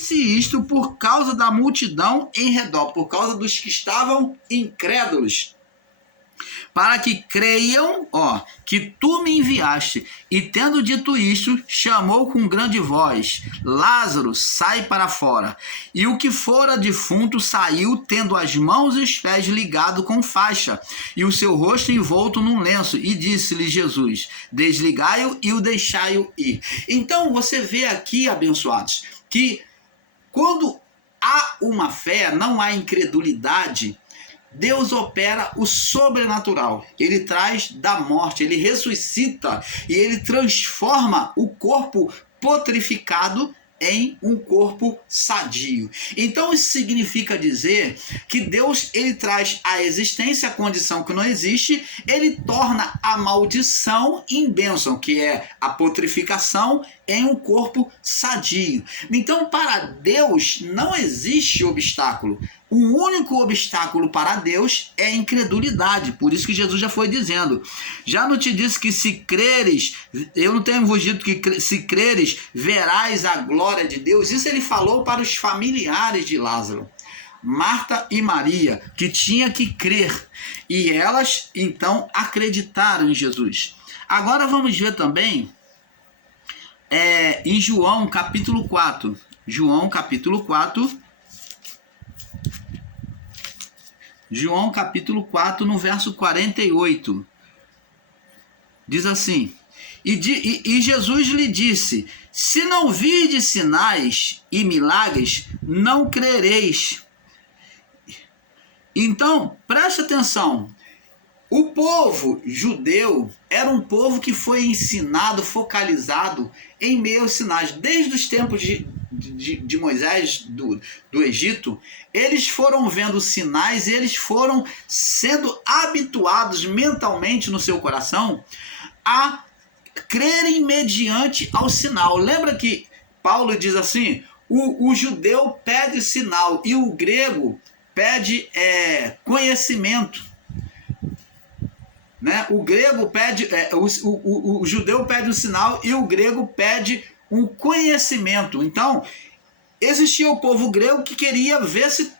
disse isto por causa da multidão em redor, por causa dos que estavam incrédulos, para que creiam, que tu me enviaste. E tendo dito isto, chamou com grande voz: Lázaro, sai para fora. E o que fora defunto saiu, tendo as mãos e os pés ligados com faixa, e o seu rosto envolto num lenço. E disse-lhe Jesus: desligai-o e o deixai-o ir. Então você vê aqui, abençoados, que quando há uma fé, não há incredulidade, Deus opera o sobrenatural. Ele traz da morte, ele ressuscita e ele transforma o corpo putrificado em um corpo sadio. Então isso significa dizer que Deus, ele traz à existência a condição que não existe, ele torna a maldição em bênção, que é a putrificação em um corpo sadio. Então para Deus não existe obstáculo. O único obstáculo para Deus é a incredulidade. Por isso que Jesus já foi dizendo: já não te disse que se creres, eu não tenho vos dito que se creres, verás a glória de Deus? Isso ele falou para os familiares de Lázaro, Marta e Maria, que tinha que crer. E elas, então, acreditaram em Jesus. Agora vamos ver também em João capítulo 4. João capítulo 4, no verso 48. Diz assim: E Jesus lhe disse: se não virdes sinais e milagres, não crereis. Então, preste atenção. O povo judeu era um povo que foi ensinado, focalizado em meio aos sinais. Desde os tempos de Moisés, do Egito, eles foram vendo sinais e eles foram sendo habituados mentalmente no seu coração a crerem mediante ao sinal. Lembra que Paulo diz assim: o judeu pede sinal e o grego pede conhecimento. Né? O grego pede, o judeu pede um sinal e o grego pede um conhecimento. Então, existia o povo grego que queria ver-se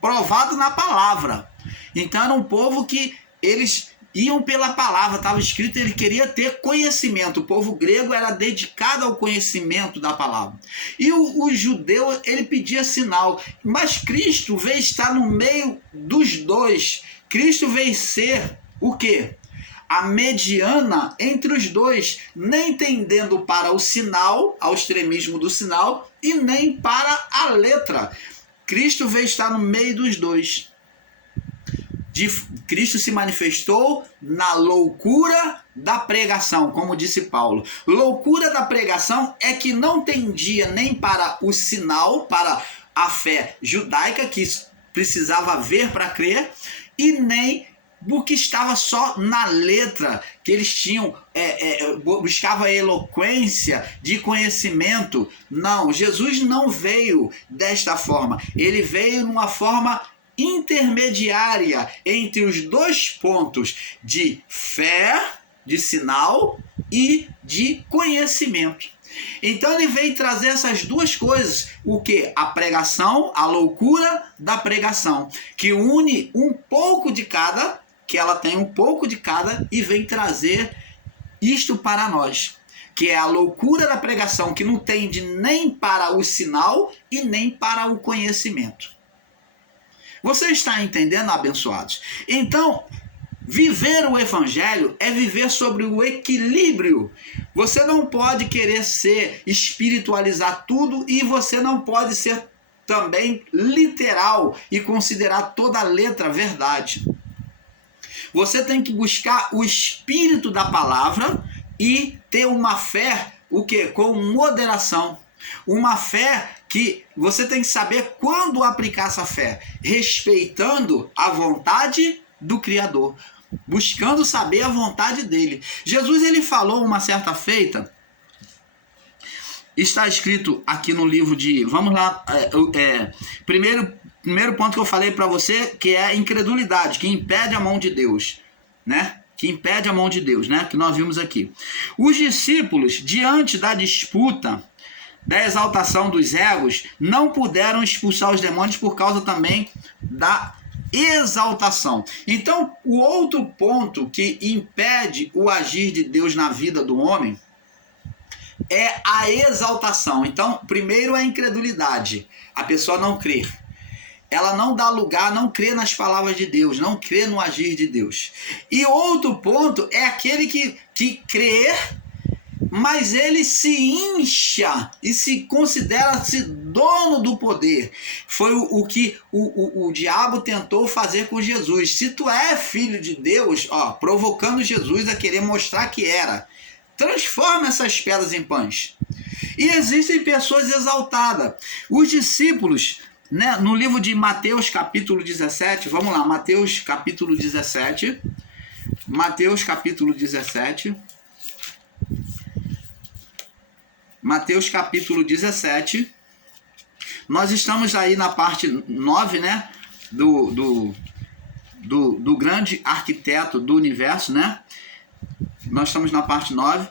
provado na palavra. Então, era um povo que eles iam pela palavra, estava escrito, ele queria ter conhecimento. O povo grego era dedicado ao conhecimento da palavra. E o judeu, ele pedia sinal. Mas Cristo veio estar no meio dos dois. Cristo veio ser o quê? A mediana entre os dois, nem tendendo para o sinal, ao extremismo do sinal, e nem para a letra. Cristo veio estar no meio dos dois. Cristo se manifestou na loucura da pregação, como disse Paulo. Loucura da pregação é que não tendia nem para o sinal, para a fé judaica, que precisava ver para crer, e nem porque estava só na letra, que eles tinham, buscava eloquência de conhecimento. Não, Jesus não veio desta forma. Ele veio numa forma intermediária entre os dois pontos de fé, de sinal e de conhecimento. Então ele veio trazer essas duas coisas. O que? A pregação, a loucura da pregação, que une um pouco de cada, que ela tem um pouco de cada, e vem trazer isto para nós, que é a loucura da pregação, que não tende nem para o sinal e nem para o conhecimento. Você está entendendo, abençoados? Então, viver o evangelho é viver sobre o equilíbrio. Você não pode querer espiritualizar tudo, e você não pode ser também literal e considerar toda a letra verdade. Você tem que buscar o espírito da palavra e ter uma fé, o quê? Com moderação. Uma fé que você tem que saber quando aplicar essa fé, respeitando a vontade do Criador, buscando saber a vontade dele. Jesus, ele falou uma certa feita, está escrito aqui no livro de, vamos lá, primeiro ponto que eu falei para você, que é a incredulidade, que impede a mão de Deus, né? Que impede a mão de Deus, né? Que nós vimos aqui. Os discípulos, diante da disputa da exaltação dos egos, não puderam expulsar os demônios por causa também da exaltação. Então, o outro ponto que impede o agir de Deus na vida do homem é a exaltação. Então, primeiro é a incredulidade. A pessoa não crer. Ela não dá lugar, não crê nas palavras de Deus, não crê no agir de Deus. E outro ponto é aquele que crê, mas ele se incha e se considera-se dono do poder. Foi o que o diabo tentou fazer com Jesus. Se tu é filho de Deus, provocando Jesus a querer mostrar que era, transforma essas pedras em pães. E existem pessoas exaltadas. Os discípulos, né, no livro de Mateus capítulo 17, vamos lá, Mateus capítulo 17, Mateus capítulo 17, Mateus capítulo 17, nós estamos aí na parte 9, né, do grande arquiteto do universo, né, nós estamos na parte 9,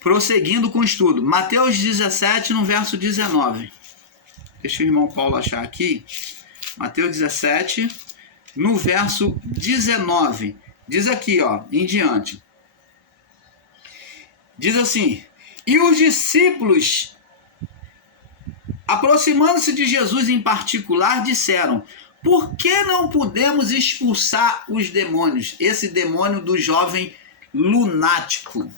prosseguindo com o estudo, Mateus 17 no verso 19, deixa o irmão Paulo achar aqui, Mateus 17 no verso 19, diz aqui, em diante, diz assim: e os discípulos, aproximando-se de Jesus em particular, disseram: por que não podemos expulsar os demônios? Esse demônio do jovem lunático.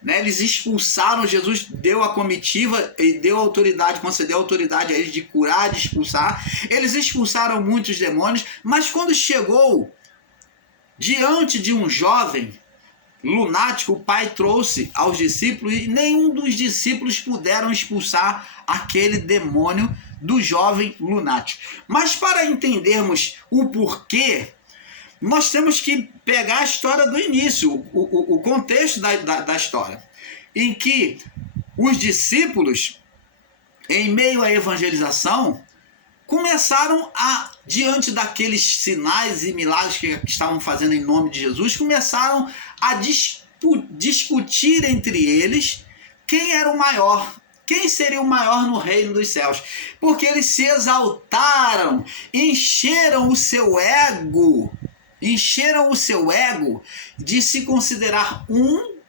Né? Eles expulsaram, Jesus deu a comitiva e deu autoridade, concedeu autoridade a eles de curar, de expulsar. Eles expulsaram muitos demônios, mas quando chegou diante de um jovem lunático, o pai trouxe aos discípulos e nenhum dos discípulos puderam expulsar aquele demônio do jovem lunático. Mas para entendermos o porquê, nós temos que pegar a história do início, o contexto da história, em que os discípulos, em meio à evangelização, começaram a, diante daqueles sinais e milagres que estavam fazendo em nome de Jesus, começaram a discutir entre eles quem era o maior, quem seria o maior no reino dos céus, porque eles se exaltaram, encheram o seu ego de se considerar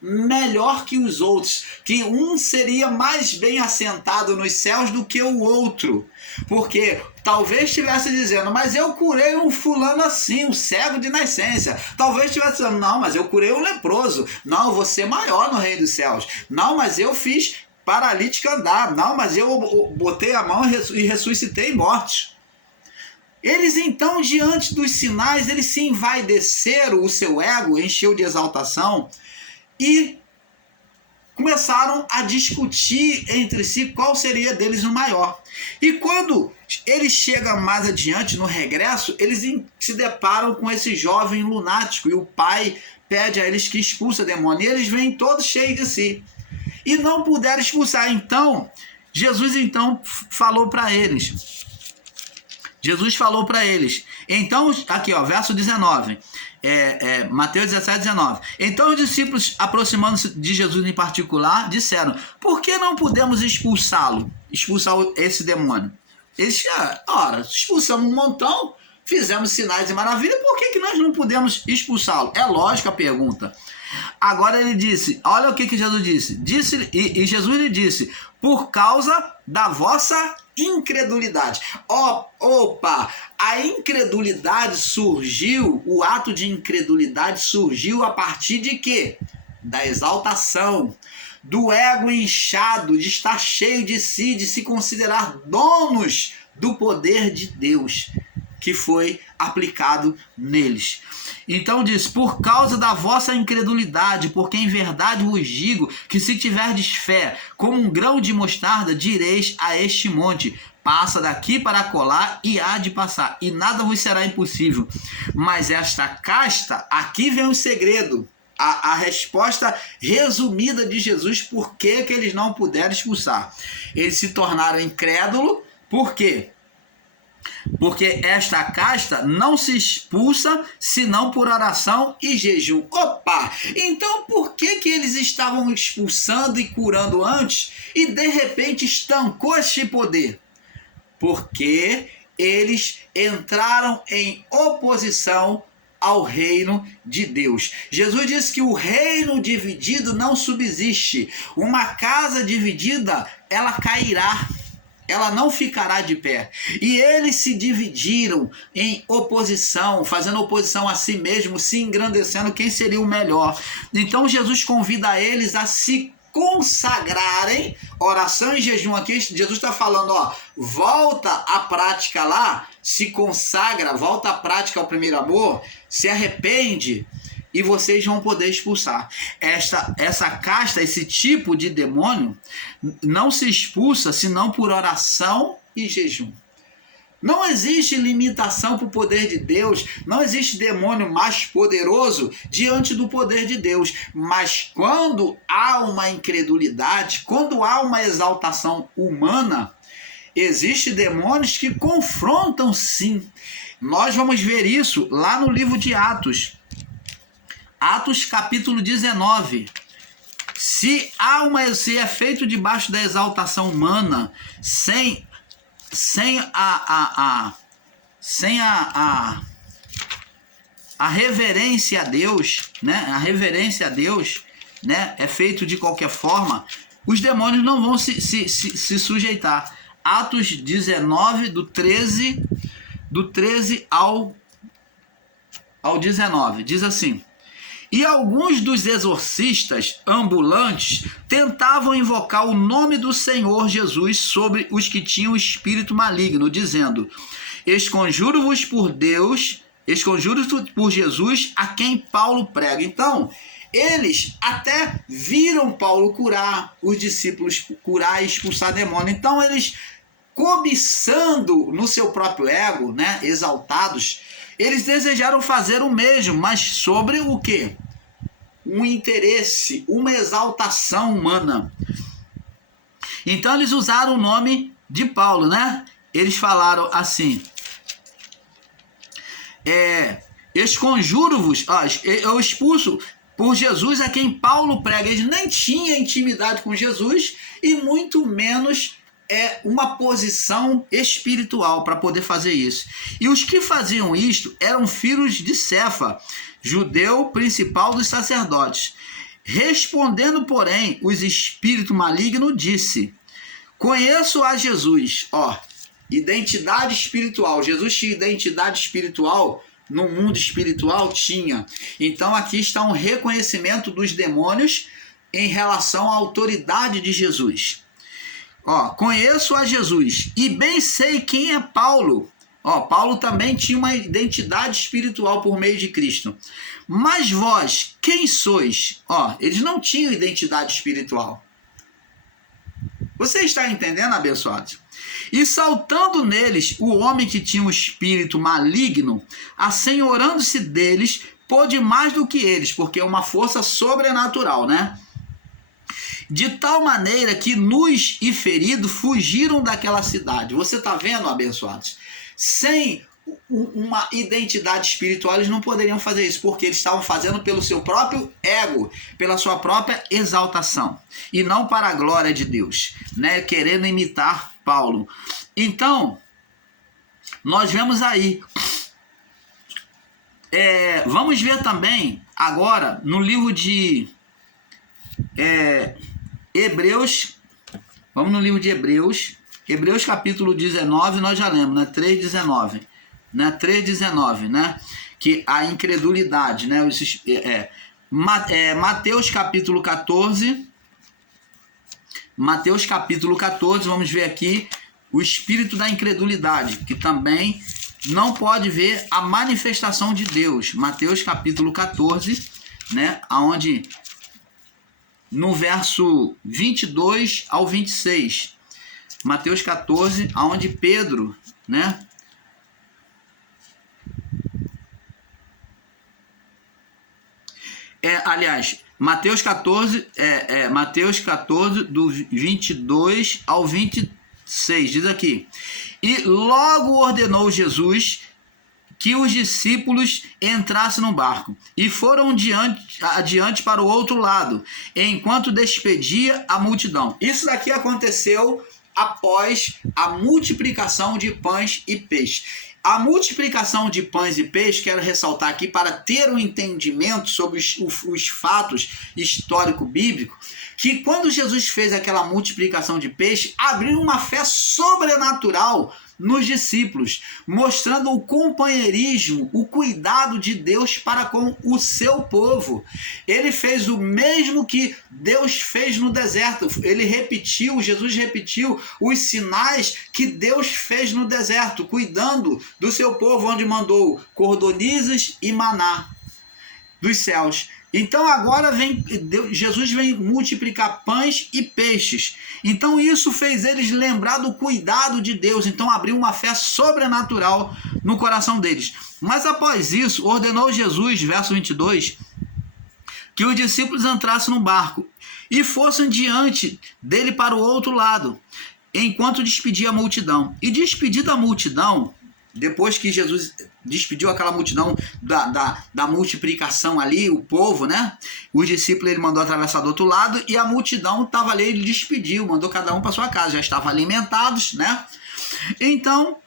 melhor que os outros, que um seria mais bem assentado nos céus do que o outro, porque talvez estivesse dizendo, mas eu curei um fulano assim, um cego de nascença. Talvez estivesse dizendo, não, mas eu curei um leproso. Não, eu vou ser maior no reino dos céus. Não, mas eu fiz paralítico andar. Não, mas eu botei a mão e ressuscitei mortos. Eles então, diante dos sinais, eles se envaideceram, o seu ego encheu de exaltação e começaram a discutir entre si qual seria deles o maior. E quando eles chegam mais adiante, no regresso, eles se deparam com esse jovem lunático, e o pai pede a eles que expulsem o demônio, e eles vêm todos cheios de si, e não puderam expulsar. Então, Jesus falou para eles, então, aqui verso 19, Mateus 17, 19. Então os discípulos, aproximando-se de Jesus em particular, disseram: por que não podemos expulsar esse demônio? Eles disseram: expulsamos um montão, fizemos sinais e maravilhas, por que nós não podemos expulsá-lo? É lógica a pergunta. Agora ele disse, olha o que Jesus disse. E Jesus lhe disse: por causa da vossa incredulidade. A incredulidade surgiu, o ato de incredulidade surgiu a partir de quê? Da exaltação, do ego inchado, de estar cheio de si, de se considerar donos do poder de Deus que foi aplicado neles. Então diz: por causa da vossa incredulidade, porque em verdade vos digo que se tiverdes fé como um grão de mostarda, direis a este monte: passa daqui para acolá, e há de passar, e nada vos será impossível. Mas esta casta, aqui vem o segredo, a resposta resumida de Jesus, por que eles não puderam expulsar. Eles se tornaram incrédulos, por quê? porque esta casta não se expulsa senão por oração e jejum. Opa! Então por que eles estavam expulsando e curando antes e de repente estancou este poder? Porque eles entraram em oposição ao reino de Deus. Jesus disse que o reino dividido não subsiste. Uma casa dividida, ela cairá. Ela não ficará de pé. E eles se dividiram em oposição, fazendo oposição a si mesmo, se engrandecendo quem seria o melhor. Então Jesus convida eles a se consagrarem, oração e jejum. Aqui Jesus está falando, ó, volta à prática lá, se consagra, volta à prática ao primeiro amor, se arrepende e vocês vão poder expulsar. Essa casta, esse tipo de demônio, não se expulsa senão por oração e jejum. Não existe limitação para o poder de Deus, não existe demônio mais poderoso diante do poder de Deus. Mas quando há uma incredulidade, quando há uma exaltação humana, existem demônios que confrontam sim. Nós vamos ver isso lá no livro de Atos. Atos capítulo 19. Se é feito debaixo da exaltação humana, sem a reverência a Deus, né? A reverência a Deus, né? É feito de qualquer forma, os demônios não vão se sujeitar. Atos 19, do 13 ao 19, diz assim: e alguns dos exorcistas ambulantes tentavam invocar o nome do Senhor Jesus sobre os que tinham espírito maligno, dizendo: esconjuro-vos por Deus, esconjuro-vos por Jesus, a quem Paulo prega. Então, eles até viram Paulo curar, os discípulos curar e expulsar demônio. Então, eles, cobiçando no seu próprio ego, né, exaltados, eles desejaram fazer o mesmo, mas sobre o quê? Um interesse, uma exaltação humana. Então eles usaram o nome de Paulo, né? Eles falaram assim: esconjuro-vos, eu expulso por Jesus a quem Paulo prega. Eles nem tinham intimidade com Jesus e muito menos uma posição espiritual para poder fazer isso. E os que faziam isto eram filhos de Cefa, judeu principal dos sacerdotes. Respondendo, porém, os espíritos malignos, disse: conheço a Jesus. Identidade espiritual. Jesus tinha identidade espiritual. No mundo espiritual tinha. Então aqui está um reconhecimento dos demônios em relação à autoridade de Jesus. Conheço a Jesus e bem sei quem é Paulo. Paulo também tinha uma identidade espiritual por meio de Cristo. Mas vós, quem sois? Eles não tinham identidade espiritual. Você está entendendo, abençoados? E saltando neles o homem que tinha um espírito maligno, assenhorando-se deles, pôde mais do que eles, porque é uma força sobrenatural, né? De tal maneira que nus e feridos fugiram daquela cidade. Você está vendo, abençoados? Sem uma identidade espiritual, eles não poderiam fazer isso, porque eles estavam fazendo pelo seu próprio ego, pela sua própria exaltação, e não para a glória de Deus, né? Querendo imitar Paulo. Então, nós vemos aí. Vamos ver também, agora, no livro de Hebreus, vamos no livro de Hebreus capítulo 19, nós já lemos, né? 3,19, né? 3,19, né? Que a incredulidade, né? Mateus capítulo 14, vamos ver aqui o espírito da incredulidade, que também não pode ver a manifestação de Deus. Mateus capítulo 14, né? Aonde no verso 22 ao 26, Mateus 14, aonde Pedro, né? Mateus 14, do 22 ao 23, 6, diz aqui: e logo ordenou Jesus que os discípulos entrassem no barco e foram adiante para o outro lado, enquanto despedia a multidão. Isso daqui aconteceu após a multiplicação de pães e peixes. A multiplicação de pães e peixes, quero ressaltar aqui para ter um entendimento sobre os fatos histórico-bíblicos, que quando Jesus fez aquela multiplicação de peixe, abriu uma fé sobrenatural nos discípulos, mostrando o companheirismo, o cuidado de Deus para com o seu povo. Ele fez o mesmo que Deus fez no deserto. Jesus repetiu os sinais que Deus fez no deserto, cuidando do seu povo, onde mandou cordonizes e maná dos céus. Então agora Jesus vem multiplicar pães e peixes. Então isso fez eles lembrar do cuidado de Deus. Então abriu uma fé sobrenatural no coração deles. Mas após isso, ordenou Jesus, verso 22, que os discípulos entrassem no barco e fossem diante dele para o outro lado, enquanto despedia a multidão. E despedida a multidão, depois que Jesus despediu aquela multidão da multiplicação ali, o povo, né? Os discípulos ele mandou atravessar do outro lado e a multidão estava ali, ele despediu, mandou cada um para sua casa, já estavam alimentados, né? Então,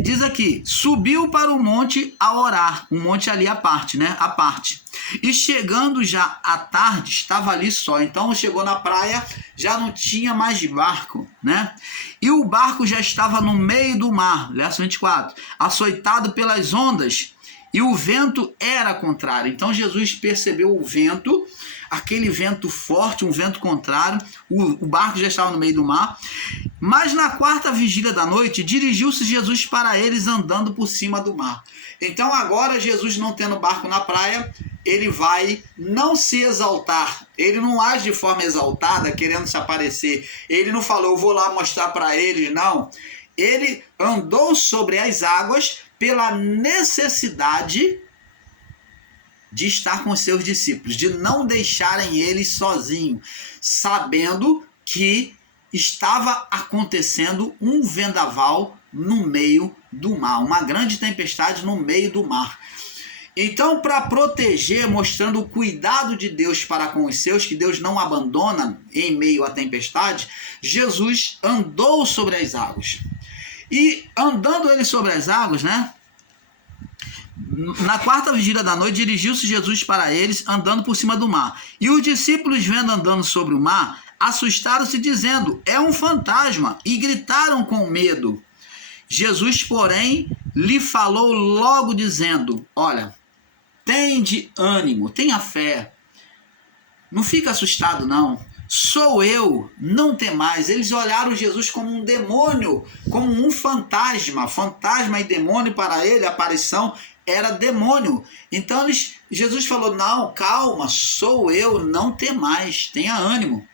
diz aqui, subiu para o monte a orar, um monte ali à parte, né? À parte. E chegando já à tarde, estava ali só. Então chegou na praia, já não tinha mais barco, né? E o barco já estava no meio do mar, verso 24, açoitado pelas ondas, e o vento era contrário. Então Jesus percebeu o vento, aquele vento forte, um vento contrário, o barco já estava no meio do mar. Mas na quarta vigília da noite, dirigiu-se Jesus para eles andando por cima do mar. Então agora Jesus, não tendo barco na praia, ele vai não se exaltar, ele não age de forma exaltada, querendo se aparecer, ele não falou, eu vou lá mostrar para eles, não. Ele andou sobre as águas pela necessidade de estar com os seus discípulos, de não deixarem eles sozinhos, sabendo que estava acontecendo um vendaval no meio do mar, uma grande tempestade no meio do mar. Então, para proteger, mostrando o cuidado de Deus para com os seus, que Deus não abandona em meio à tempestade, Jesus andou sobre as águas. E andando ele sobre as águas, né? Na quarta vigília da noite, dirigiu-se Jesus para eles, andando por cima do mar. E os discípulos, vendo andando sobre o mar, assustaram-se, dizendo, é um fantasma, e gritaram com medo. Jesus, porém, lhe falou logo, dizendo, olha, tende ânimo, tenha fé, não fica assustado não, sou eu, não temais. Eles olharam Jesus como um demônio, como um fantasma e demônio para ele, a aparição era demônio. Então Jesus falou, não, calma, sou eu, não temais, tenha ânimo.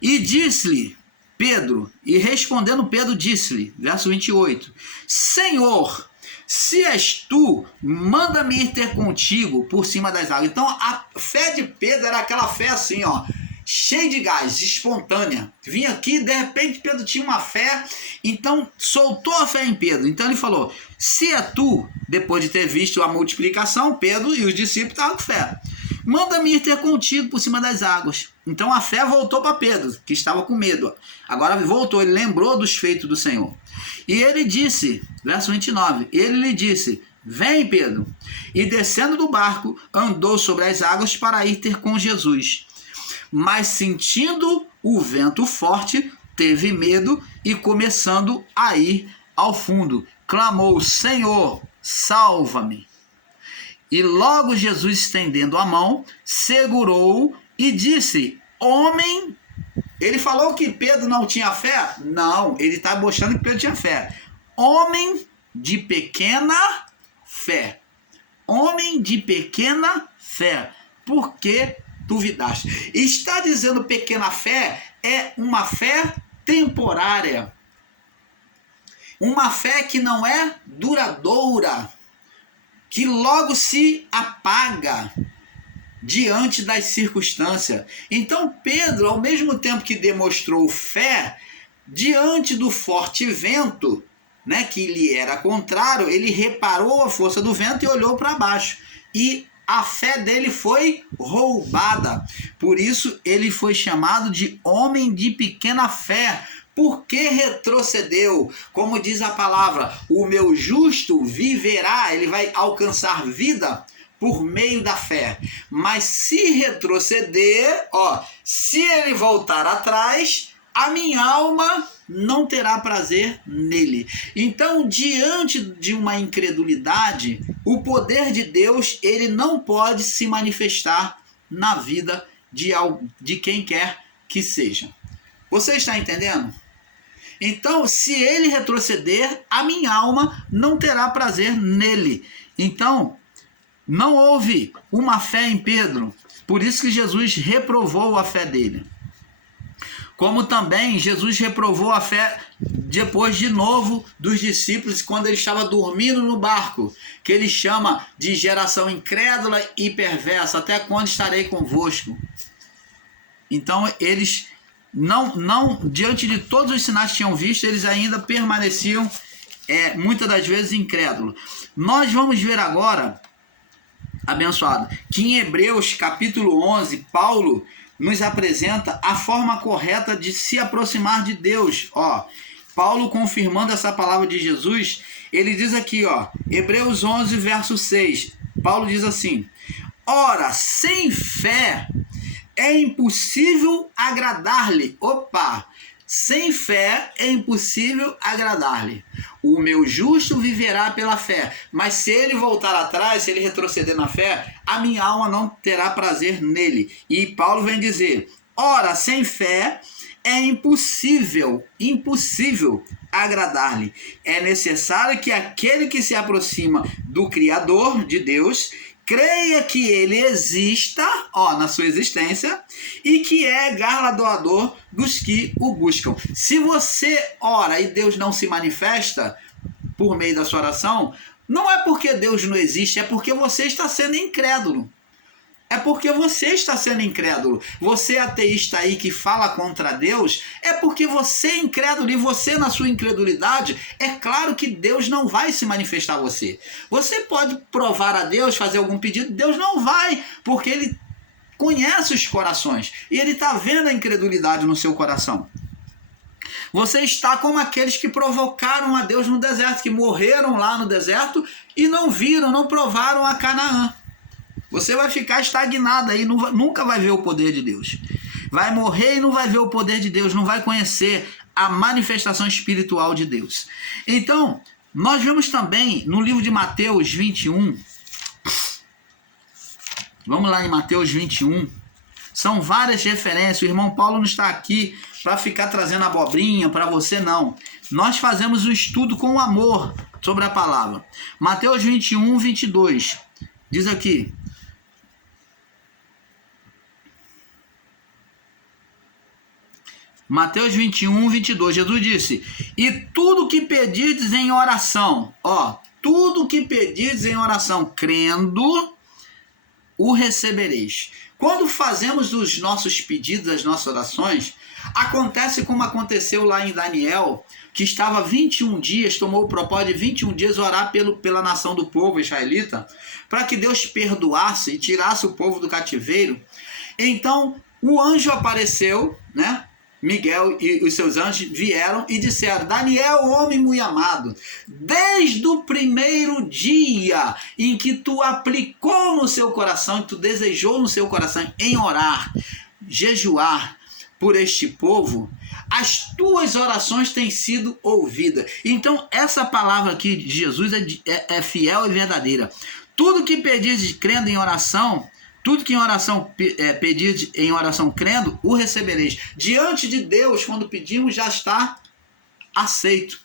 E disse-lhe Pedro, e respondendo Pedro disse-lhe, verso 28, Senhor, se és tu, manda-me ir ter contigo por cima das águas. Então a fé de Pedro era aquela fé assim, ó, cheia de gás, espontânea. Vinha aqui, de repente Pedro tinha uma fé, então soltou a fé em Pedro. Então ele falou, se é tu, depois de ter visto a multiplicação, Pedro e os discípulos estavam com fé. Manda-me ir ter contigo por cima das águas. Então a fé voltou para Pedro, que estava com medo. Agora voltou, ele lembrou dos feitos do Senhor. E ele disse, verso 29, ele lhe disse, vem Pedro. E descendo do barco, andou sobre as águas para ir ter com Jesus. Mas sentindo o vento forte, teve medo e começando a ir ao fundo, clamou, Senhor, salva-me. E logo Jesus, estendendo a mão, segurou-o e disse, homem, ele falou que Pedro não tinha fé? Não, ele está mostrando que Pedro tinha fé. Homem de pequena fé. Homem de pequena fé. Por que duvidaste? Está dizendo pequena fé é uma fé temporária. Uma fé que não é duradoura, que logo se apaga. diante das circunstâncias. Então Pedro, ao mesmo tempo que demonstrou fé, diante do forte vento, né, que lhe era contrário, ele reparou a força do vento e olhou para baixo. E a fé dele foi roubada. Por isso ele foi chamado de homem de pequena fé. Porque retrocedeu? Como diz a palavra, o meu justo viverá, ele vai alcançar vida por meio da fé. Mas se retroceder, se ele voltar atrás, a minha alma não terá prazer nele. Então, diante de uma incredulidade, o poder de Deus, ele não pode se manifestar na vida de quem quer que seja. Você está entendendo? Então, se ele retroceder, a minha alma não terá prazer nele. Então, não houve uma fé em Pedro. Por isso que Jesus reprovou a fé dele. Como também Jesus reprovou a fé depois de novo dos discípulos quando ele estava dormindo no barco, que ele chama de geração incrédula e perversa, até quando estarei convosco? Então eles não diante de todos os sinais que tinham visto, eles ainda permaneciam muitas das vezes incrédulos. Nós vamos ver agora, abençoado, que em Hebreus capítulo 11, Paulo nos apresenta a forma correta de se aproximar de Deus. Paulo, confirmando essa palavra de Jesus, ele diz aqui, Hebreus 11, verso 6, Paulo diz assim: ora, sem fé é impossível agradar-lhe. Sem fé é impossível agradar-lhe. O meu justo viverá pela fé, mas se ele voltar atrás, se ele retroceder na fé, a minha alma não terá prazer nele. E Paulo vem dizer: ora, sem fé é impossível agradar-lhe. É necessário que aquele que se aproxima do Criador, de Deus, creia que ele exista, na sua existência, e que é galardoador dos que o buscam. Se você ora e Deus não se manifesta por meio da sua oração, não é porque Deus não existe, é porque você está sendo incrédulo. É porque você está sendo incrédulo. Você ateísta aí que fala contra Deus, é porque você é incrédulo, e você na sua incredulidade, é claro que Deus não vai se manifestar a você. Você pode provar a Deus, fazer algum pedido, Deus não vai, porque ele conhece os corações e ele está vendo a incredulidade no seu coração. Você está como aqueles que provocaram a Deus no deserto, que morreram lá no deserto e não viram, não provaram a Canaã. Você vai ficar estagnado aí, nunca vai ver o poder de Deus. Vai morrer e não vai ver o poder de Deus, não vai conhecer a manifestação espiritual de Deus. Então, nós vemos também no livro de Mateus 21. Vamos lá em Mateus 21. São várias referências. O irmão Paulo não está aqui para ficar trazendo abobrinha para você, não. Nós fazemos o estudo com amor sobre a palavra. Mateus 21, 22. Diz aqui: Mateus 21, 22, Jesus disse: e tudo que pedirdes em oração, tudo que pedirdes em oração, crendo, o recebereis. Quando fazemos os nossos pedidos, as nossas orações, acontece como aconteceu lá em Daniel, que estava 21 dias, tomou o propósito de 21 dias orar pela nação do povo israelita, para que Deus perdoasse e tirasse o povo do cativeiro. Então, o anjo apareceu, né? Miguel e os seus anjos vieram e disseram: Daniel, homem muito amado, desde o primeiro dia em que tu aplicou no seu coração, tu desejou no seu coração em orar, jejuar por este povo, as tuas orações têm sido ouvidas. Então essa palavra aqui de Jesus é fiel e verdadeira. Tudo que pedires crendo em oração, tudo que em oração pedir em oração crendo, o recebereis. Diante de Deus, quando pedimos, já está aceito.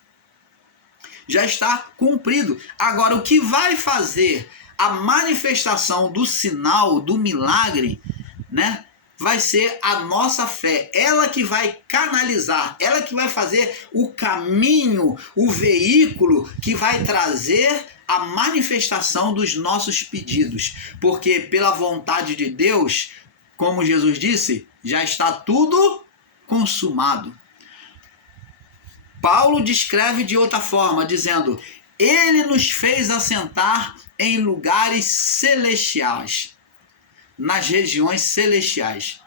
Já está cumprido. Agora, o que vai fazer a manifestação do sinal, do milagre, né? Vai ser a nossa fé. Ela que vai canalizar, ela que vai fazer o caminho, o veículo que vai trazer a manifestação dos nossos pedidos, porque pela vontade de Deus, como Jesus disse, já está tudo consumado. Paulo descreve de outra forma, dizendo: Ele nos fez assentar em lugares celestiais, nas regiões celestiais.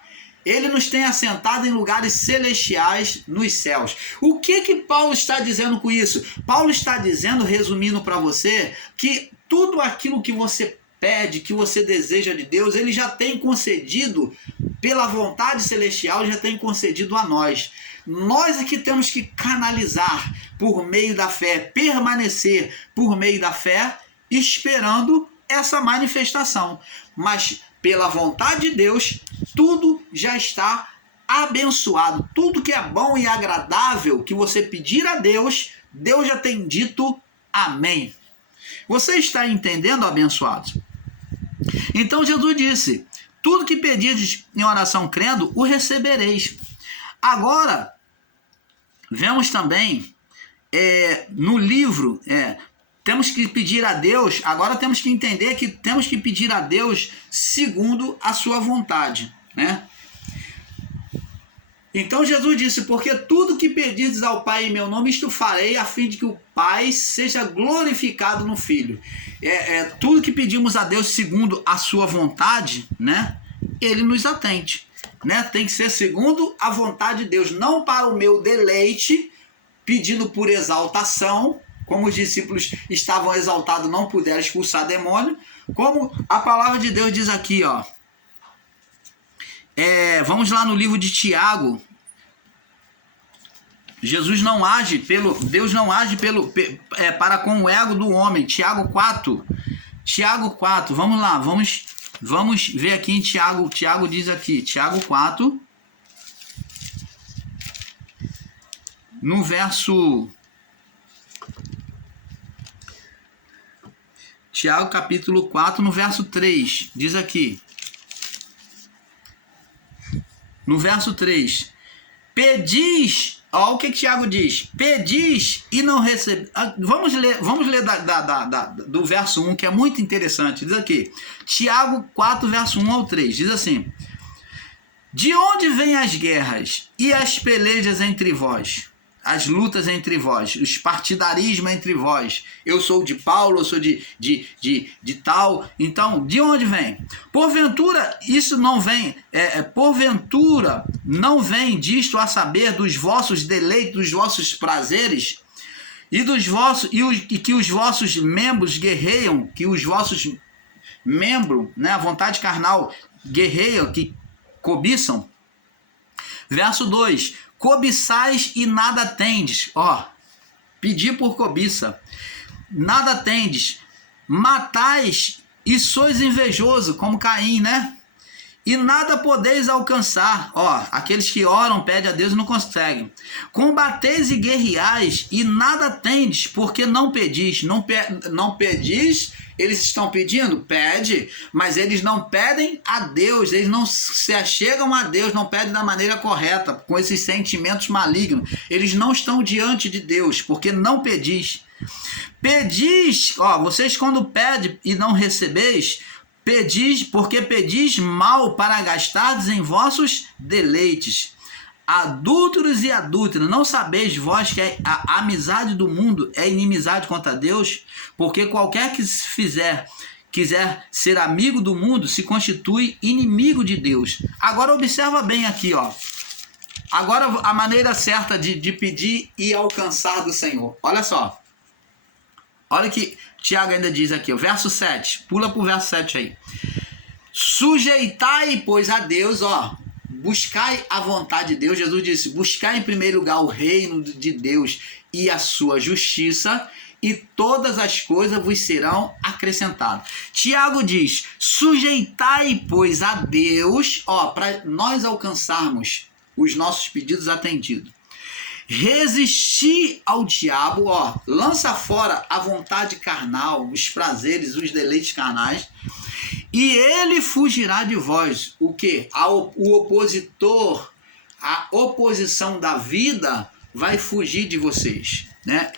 Ele nos tem assentado em lugares celestiais nos céus. O que Paulo está dizendo com isso? Paulo está dizendo, resumindo para você, que tudo aquilo que você pede, que você deseja de Deus, ele já tem concedido, pela vontade celestial, já tem concedido a nós. Nós aqui temos que canalizar por meio da fé, permanecer por meio da fé, esperando essa manifestação. Mas pela vontade de Deus, tudo já está abençoado. Tudo que é bom e agradável que você pedir a Deus, Deus já tem dito amém. Você está entendendo, abençoados? Então Jesus disse: tudo que pedirdes em oração crendo, o recebereis. Agora, vemos também no livro, temos que pedir a Deus, agora temos que entender que temos que pedir a Deus segundo a sua vontade, né? Então Jesus disse: porque tudo que pedirdes ao Pai em meu nome, isto farei, a fim de que o Pai seja glorificado no Filho. Tudo que pedimos a Deus segundo a sua vontade, né? Ele nos atende, né? Tem que ser segundo a vontade de Deus, não para o meu deleite, pedindo por exaltação, como os discípulos estavam exaltados, não puderam expulsar demônio, como a palavra de Deus diz aqui, ó. Vamos lá no livro de Tiago. Deus não age para com o ego do homem. Tiago 4, vamos lá, vamos ver aqui em Tiago. Tiago diz aqui, Tiago 4, no verso... Tiago capítulo 4, no verso 3, diz aqui. No verso 3, pedis, olha o que Tiago diz: pedis e não recebeis. Vamos ler do verso 1, que é muito interessante. Diz aqui, Tiago 4, verso 1 ao 3, diz assim: de onde vêm as guerras e as pelejas entre vós? As lutas entre vós, os partidarismos entre vós. Eu sou de Paulo, eu sou de tal. Então, de onde vem? Porventura, isso não vem, porventura, não vem disto a saber dos vossos deleites, dos vossos prazeres, e que os vossos membros guerreiam, que os vossos membros, né, a vontade carnal, guerreiam, que cobiçam. Verso 2, cobiçais e nada tendes. Pedir por cobiça. Nada tendes. Matais e sois invejoso, como Caim, né? E nada podeis alcançar. Aqueles que oram, pedem a Deus e não conseguem. Combateis e guerreais e nada tendes, porque não pedis. Não pedis. Eles estão pedindo? Pede, mas eles não pedem a Deus, eles não se achegam a Deus, não pedem da maneira correta, com esses sentimentos malignos. Eles não estão diante de Deus, porque não pedis. Pedis, vocês quando pedem e não recebeis, pedis, porque pedis mal para gastardes em vossos deleites. Adúlteros e adúlteras, não sabeis vós que a amizade do mundo é inimizade contra Deus? Porque qualquer que quiser ser amigo do mundo se constitui inimigo de Deus. Agora observa bem aqui, agora a maneira certa de pedir e alcançar do Senhor. Olha só, olha que Tiago ainda diz aqui, verso 7, pula para o verso 7 aí. Sujeitai, pois, a Deus, buscai a vontade de Deus. Jesus disse: buscai em primeiro lugar o reino de Deus e a sua justiça, e todas as coisas vos serão acrescentadas. Tiago diz: sujeitai, pois, a Deus, para nós alcançarmos os nossos pedidos atendidos. Resistir ao diabo, lança fora a vontade carnal, os prazeres, os deleites carnais, e ele fugirá de vós. O quê? O opositor, a oposição da vida vai fugir de vocês, né?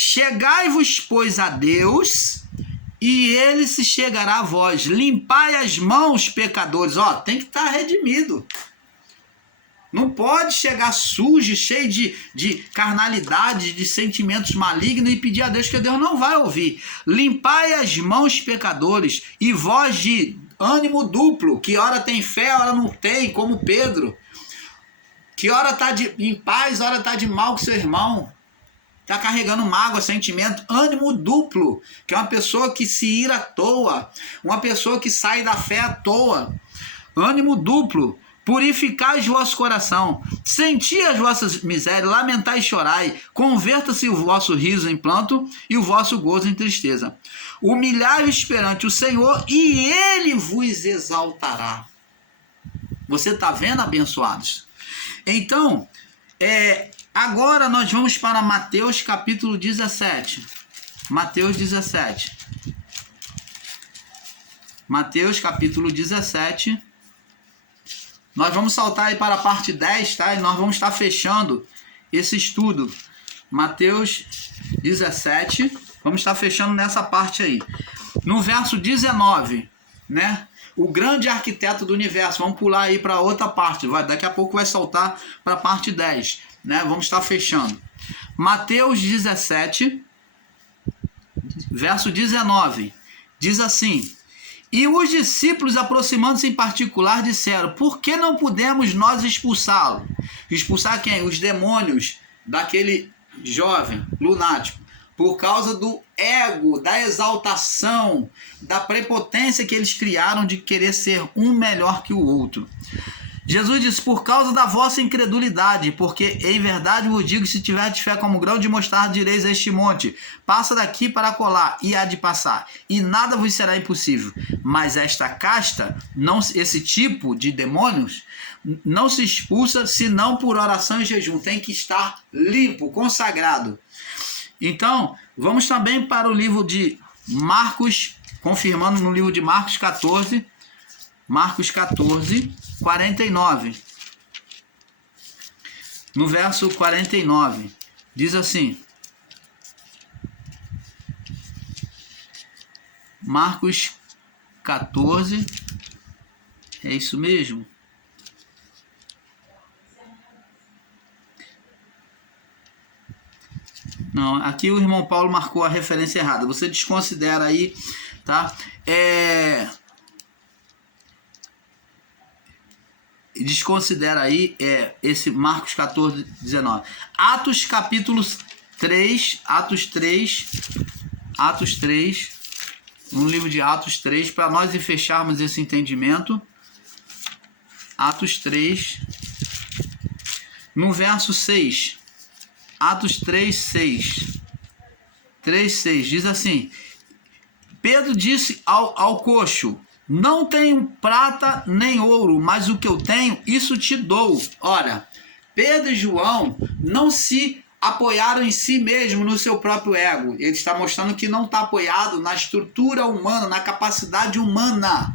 Chegai-vos, pois, a Deus, e ele se chegará a vós. Limpai as mãos, pecadores. Ó, tem que estar redimido. Não pode chegar sujo, cheio de carnalidade, de sentimentos malignos e pedir a Deus, que Deus não vai ouvir. Limpai as mãos, pecadores, e vós de ânimo duplo, que ora tem fé, ora não tem, como Pedro. Que ora está em paz, ora está de mal com seu irmão. Está carregando mágoa, sentimento, ânimo duplo, que é uma pessoa que se ira à toa, uma pessoa que sai da fé à toa. Ânimo duplo. Purificai o vosso coração, senti as vossas misérias, lamentai e chorai, converta-se o vosso riso em pranto e o vosso gozo em tristeza. Humilhai-vos perante o Senhor e Ele vos exaltará. Você está vendo, abençoados? Então, agora nós vamos para Mateus capítulo 17. Mateus 17. Mateus capítulo 17. Nós vamos saltar aí para a parte 10, tá? E nós vamos estar fechando esse estudo. Mateus 17. Vamos estar fechando nessa parte aí. No verso 19, né? O grande arquiteto do universo. Vamos pular aí para outra parte. Daqui a pouco vai saltar para a parte 10, né? Vamos estar fechando. Mateus 17, verso 19. Diz assim: e os discípulos, aproximando-se em particular, disseram: por que não podemos nós expulsá-lo? Expulsar quem? Os demônios daquele jovem lunático. Por causa do ego, da exaltação, da prepotência que eles criaram de querer ser um melhor que o outro. Jesus disse: por causa da vossa incredulidade, porque em verdade vos digo, se tiverdes fé como grão de mostarda, direis a este monte: passa daqui para colar, e há de passar, e nada vos será impossível. Mas esta casta, esse tipo de demônios, não se expulsa senão por oração e jejum. Tem que estar limpo, consagrado. Então, vamos também para o livro de Marcos, confirmando no livro de Marcos 14, Marcos 14, 49. No verso 49, diz assim: Marcos 14, é isso mesmo? Não, aqui o irmão Paulo marcou a referência errada. Você desconsidera aí, tá? Desconsidera aí esse Marcos 14, 19. Atos capítulo 3, Atos 3, no livro de Atos 3, para nós fecharmos esse entendimento. Atos 3, no verso 6. Atos 3, 6. 3, 6, diz assim: Pedro disse ao coxo: não tenho prata nem ouro, mas o que eu tenho, isso te dou. Ora, Pedro e João não se apoiaram em si mesmo, no seu próprio ego. Ele está mostrando que não está apoiado na estrutura humana, na capacidade humana.